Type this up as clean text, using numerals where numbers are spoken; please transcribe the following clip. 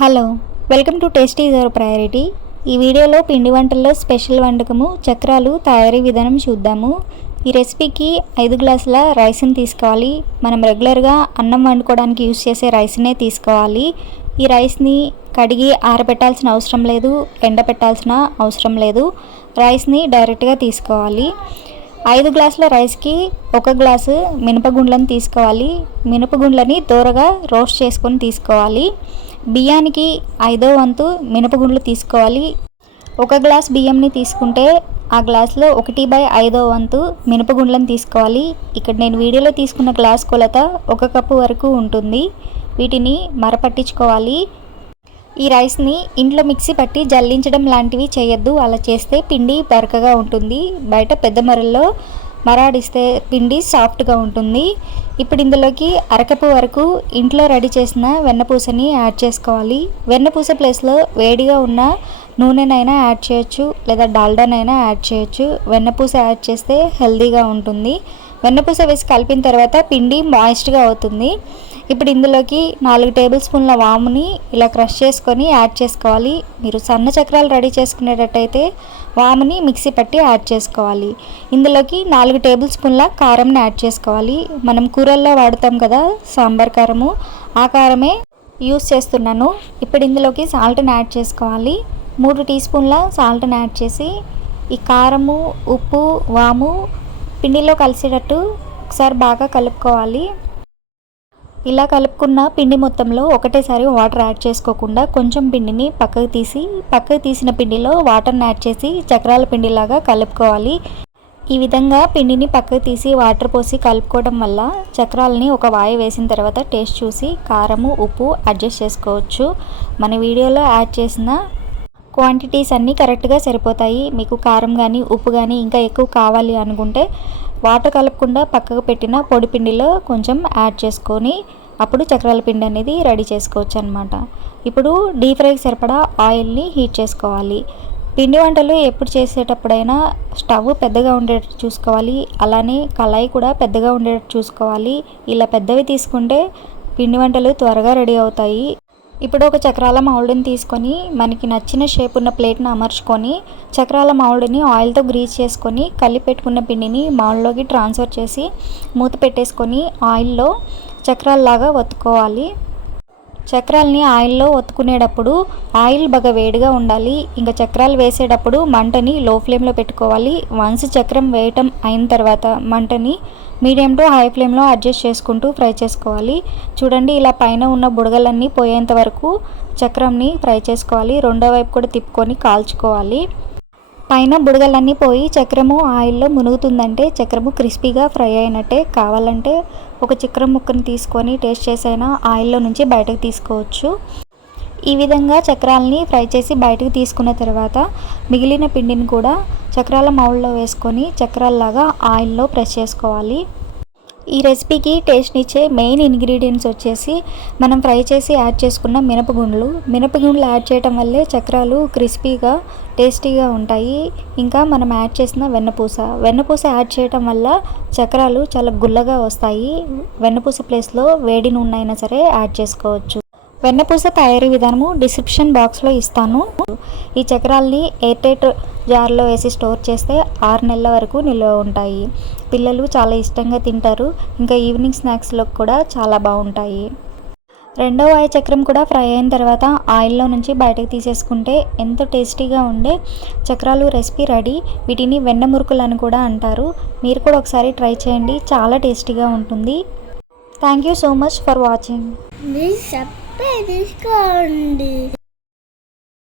Hello, welcome to tasty is our priority. ఈ వీడియోలో పిండి వంటల్లో స్పెషల్ వంటకము చక్రాలు తయారీ విధానం చూద్దాము. ఈ రెసిపీకి 5 గ్లాసుల రైస్ని తీసుకోవాలి. మనం రెగ్యులర్గా అన్నం వండుకోవడానికి యూస్ చేసే రైస్నే తీసుకోవాలి. ఈ రైస్ని కడిగి ఆరబెట్టాల్సిన అవసరం లేదు, ఎండబెట్టాల్సిన అవసరం లేదు. రైస్ని డైరెక్ట్గా తీసుకోవాలి. 5 గ్లాసుల రైస్కి 1 గ్లాసు మినపగుండ్లను తీసుకోవాలి. మినపగుండ్లని దోరగా రోస్ట్ చేసుకొని తీసుకోవాలి. బియ్యానికి 5వ వంతు మినపగుండ్లు తీసుకోవాలి. 1 గ్లాస్ బియ్యంని తీసుకుంటే ఆ గ్లాసులో 1/5వ వంతు మినపగుండ్లను తీసుకోవాలి. ఇక్కడ నేను వీడియోలో తీసుకున్న గ్లాస్ కొలత 1 కప్పు వరకు ఉంటుంది. వీటిని మరపట్టించుకోవాలి. ఈ రైస్ని ఇంట్లో మిక్సీ పట్టి జల్లించడం లాంటివి చేయొద్దు. అలా చేస్తే పిండి బరకగా ఉంటుంది. బయట పెద్ద మరల్లో మరాడిస్తే పిండి సాఫ్ట్గా ఉంటుంది. ఇప్పుడు ఇందులోకి అరకప్పు వరకు ఇంట్లో రెడీ చేసిన వెన్నపూసని యాడ్ చేసుకోవాలి. వెన్నపూస ప్లేస్లో వేడిగా ఉన్న నూనెనైనా యాడ్ చేయొచ్చు, లేదా డాల్డానైనా యాడ్ చేయొచ్చు. వెన్నపూస యాడ్ చేస్తే హెల్తీగా ఉంటుంది. వెన్నపూస వేసి కలిపిన తర్వాత పిండి మాయిస్ట్గా అవుతుంది. ఇప్పుడు ఇందులోకి 4 టేబుల్ స్పూన్ల వాముని ఇలా క్రష్ చేసుకొని యాడ్ చేసుకోవాలి. మీరు సన్న చక్రాలు రెడీ చేసుకునేటట్టయితే వాముని మిక్సీ పట్టి యాడ్ చేసుకోవాలి. ఇందులోకి 4 టేబుల్ స్పూన్ల కారంని యాడ్ చేసుకోవాలి. మనం కూరల్లో వాడతాం కదా సాంబార్ కారము, ఆ కారమే యూస్ చేస్తున్నాను. ఇప్పుడు ఇందులోకి సాల్ట్ని యాడ్ చేసుకోవాలి. 3 టీ స్పూన్ల సాల్ట్ని యాడ్ చేసి ఈ కారము, ఉప్పు, వాము పిండిలో కలిసేటట్టు ఒకసారి బాగా కలుపుకోవాలి. ఇలా కలుపుకున్న పిండి మొత్తంలో ఒకటేసారి వాటర్ యాడ్ చేసుకోకుండా కొంచెం పిండిని పక్కకు తీసిన పిండిలో వాటర్ని యాడ్ చేసి చక్రాల పిండిలాగా కలుపుకోవాలి. ఈ విధంగా పిండిని పక్కకు తీసి వాటర్ పోసి కలుపుకోవడం వల్ల చక్రాలని ఒక వాయి వేసిన తర్వాత టేస్ట్ చూసి కారము, ఉప్పు అడ్జస్ట్ చేసుకోవచ్చు. మన వీడియోలో యాడ్ చేసిన క్వాంటిటీస్ అన్నీ కరెక్ట్గా సరిపోతాయి. మీకు కారం కానీ ఉప్పు కానీ ఇంకా ఎక్కువ కావాలి అనుకుంటే వాటర్ కలపకుండా పక్కకు పెట్టిన పొడి పిండిలో కొంచెం యాడ్ చేసుకొని అప్పుడు చక్రాల పిండి అనేది రెడీ చేసుకోవచ్చు అనమాట. ఇప్పుడు డీప్ ఫ్రైకి సరిపడా ఆయిల్ని హీట్ చేసుకోవాలి. పిండి వంటలు ఎప్పుడు చేసేటప్పుడైనా స్టవ్ పెద్దగా ఉండేటట్టు చూసుకోవాలి. అలానే కళాయి కూడా పెద్దగా ఉండేటట్టు చూసుకోవాలి. ఇలా పెద్దవి తీసుకుంటే పిండి వంటలు త్వరగా రెడీ అవుతాయి. ఇప్పుడు ఒక చక్రాల మౌల్డ్ని తీసుకొని మనకి నచ్చిన షేప్ ఉన్న ప్లేట్ని అమర్చుకొని చక్రాల మౌల్డ్ని ఆయిల్తో గ్రీస్ చేసుకొని కలిపి పెట్టుకున్న పిండిని మౌల్డ్లోకి ట్రాన్స్ఫర్ చేసి మూత పెట్టేసుకొని ఆయిల్లో చక్రాల్లాగా ఒత్తుకోవాలి. చక్రాలని ఆయిల్లో ఒత్తుకునేటప్పుడు ఆయిల్ బాగా వేడిగా ఉండాలి. ఇంకా చక్రాలు వేసేటప్పుడు మంటని లో ఫ్లేమ్లో పెట్టుకోవాలి. వన్స్ చక్రం వేయటం అయిన తర్వాత మంటని మీడియం టు హై ఫ్లేమ్లో అడ్జస్ట్ చేసుకుంటూ ఫ్రై చేసుకోవాలి. చూడండి, ఇలా పైన ఉన్న బుడగలన్నీ పోయేంత వరకు చక్రంని ఫ్రై చేసుకోవాలి. రెండో వైపు కూడా తిప్పుకొని కాల్చుకోవాలి. పైన బుడగలన్నీ పోయి చక్రము ఆయిల్లో మునుగుతుందంటే చక్రము క్రిస్పీగా ఫ్రై అయినట్టే. కావాలంటే ఒక చక్రం ముక్కను తీసుకొని టేస్ట్ చేసైనా ఆయిల్లో నుంచి బయటకు తీసుకోవచ్చు. ఈ విధంగా చక్రాలని ఫ్రై చేసి బయటకు తీసుకున్న తర్వాత మిగిలిన పిండిని కూడా చక్రాల మౌల్డ్లో వేసుకొని చక్రాల్లాగా ఆయిల్లో ప్రెస్ చేసుకోవాలి. ఈ రెసిపీకి టేస్ట్నిచ్చే మెయిన్ ఇంగ్రీడియంట్స్ వచ్చేసి మనం ఫ్రై చేసి యాడ్ చేసుకున్న మినపగుండ్లు యాడ్ చేయడం వల్లే చక్రాలు క్రిస్పీగా టేస్టీగా ఉంటాయి. ఇంకా మనం యాడ్ చేసిన వెన్నపూస యాడ్ చేయడం వల్ల చక్రాలు చాలా గుల్లగా వస్తాయి. వెన్నపూస ప్లేస్లో వేడి నూనె అయినా సరే యాడ్ చేసుకోవచ్చు. వెన్నపూస తయారీ విధానము డిస్క్రిప్షన్ బాక్స్లో ఇస్తాను. ఈ చక్రాల్ని ఎయిర్ టైట్ జార్లో వేసి స్టోర్ చేస్తే 6 నెలల వరకు నిల్వ ఉంటాయి. పిల్లలు చాలా ఇష్టంగా తింటారు. ఇంకా ఈవినింగ్ స్నాక్స్లో కూడా చాలా బాగుంటాయి. రెండవ వాయి చక్రం కూడా ఫ్రై అయిన తర్వాత ఆయిల్లో నుంచి బయటకు తీసేసుకుంటే ఎంతో టేస్టీగా ఉండే చక్రాలు రెసిపీ రెడీ. వీటిని వెన్న మురుకులు అని కూడా అంటారు. మీరు కూడా ఒకసారి ట్రై చేయండి, చాలా టేస్టీగా ఉంటుంది. Thank you so much for watching. తీసుకోండి.